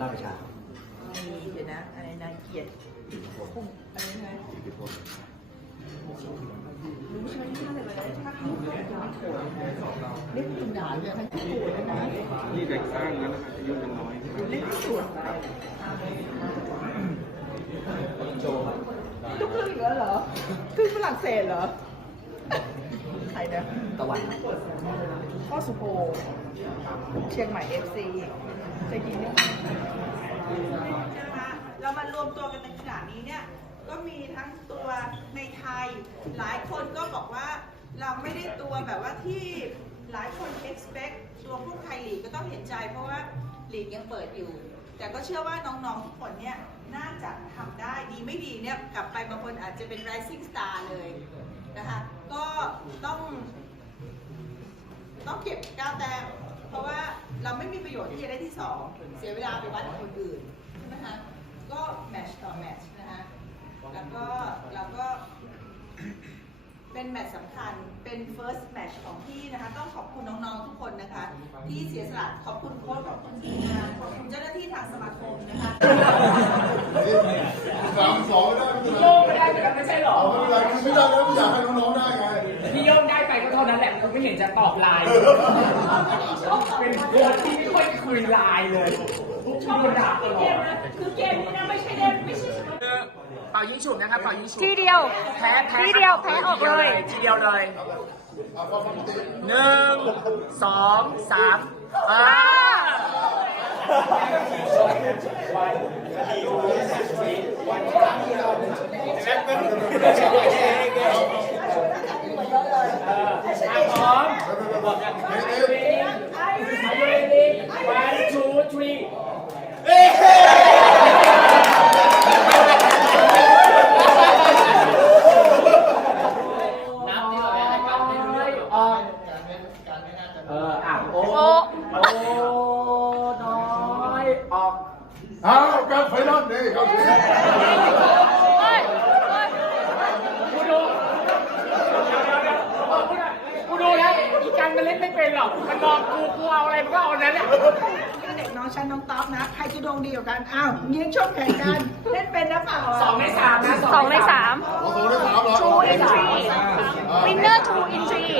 ลาดประชามีเดี๋ยวนะอะไรนะเกียรติพุ่มอะไรนะรู้ใช่ไหมที่อะไรไปแล้วถ้าเขาเล่นคุณด่าเลยทั้งที่โกรธนะนี่เด็กสร้างนั้นนะครับอายุยังน้อยเล่นที่สุดลูกครึ่งอีกแล้วเหรอครึ่งฝรั่งเศสเหรอใค รนะตะวันพ่อสุโภเชียงใหม่เอฟซีจะยิงเนี่ยเรามารวมตัวกันในขณะนี้เนี่ย ก็มีทั้งตัวในไทย หลายคนก็บอกว่าเราไม่ได้ตัวแบบว่าที่หลายคน expect ตัวพวกไทยลีกก็ต้องเห็นใจ เพราะว่าลีกยังเปิดอยู่ แต่ก็เชื่อว่าน้องๆทุกคนเนี่ยน่าจะทำได้ดีไม่ดีเนี่ยกลับไปบางคนอาจจะเป็น rising star เลยนะคะก็ต้อง ต้อง เก็บก้าวแต้มเพราะว่าเราไม่มีประโยชน์ที่จะได้ที่สองเสียเวลาไปวัดกับคนอื่นใช่ไหมคะก็แมตช์ต่อแมตช์นะคะแล้วก็เราก็เป็นแมตช์สำคัญเป็น first match ของพี่นะคะต้องขอบคุณน้องๆทุกคนนะคะ ที่เสียสละขอบคุณโค้ชขอบคุณทีมงานขอบคุณเจ้าหน้าที่ทางสมาคมนะคะสามสองไม่ได้ไม่เป็นไรโยงไม่ได้เหมือนกันไม่ใช่หรอเอาไม่เป็นไรคือไม่ได้แล้วไม่อยากให้น้อง นั้นแหละผมไม่เห็นจะตอบไลน์เป็นโค้ชที่ไม่ค่อยคุยไลน์เลยชอบด่าตลอดคือเกมนี้นะไม่ใช่เล่นไม่ใช่เป่ายิงฉุบนะครับเป่ายิงฉุบทีเดียวแพ้แพ้ทีเดียวแพ้ออกเลยทีเดียวเลยเอาความปกติหนึ่งสองสามอ่า พร้อม Are you ready? One, two, three. นับนี่ เลยให้กันให้ดูออกเอออะโอ้โอ้โอ้น้อยออก เอาการไฟนอลนี่เขาสิ เฮ้ยเฮ้ย กูดูเออกูดูกูดูแล้วอีกัน มันเล่นไม่เป็นหรอก มันมองกูกูเอาอะไรมันก็เอาอันนั้นแหละเด็กน้องชั้นน้องต๊อบนะ ใครจะดวงดีกว่ากัน อ้าวยิงช่วงแข่งกัน เล่นเป็นนะเปล่าสองในสามนะสองในสามเอาสองได้สามเหรอ two in three winner two in three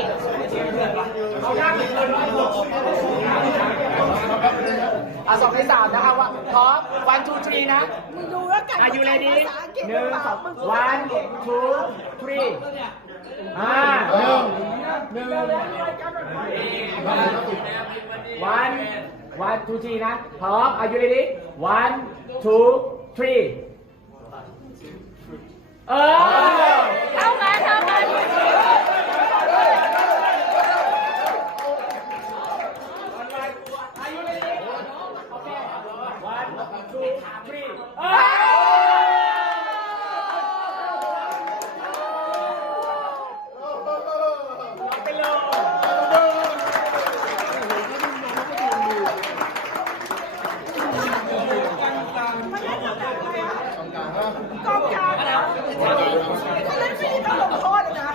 เอาหน้าผิดเลย อะสองในสามนะครับว่าพร้อม one two three นะมึงดูแล้วกัน Are you ready ภาษาอังกฤษหนึ่งสอง one two three อ่าหนึ่งหนึ่ง one one two three นะพร้อม Are you ready one two three เออ เท่ากันเท่ากัน one two three เออ ไปเลยกองกลางนะถ้าเล่นฟรีต้องลงโทษนะ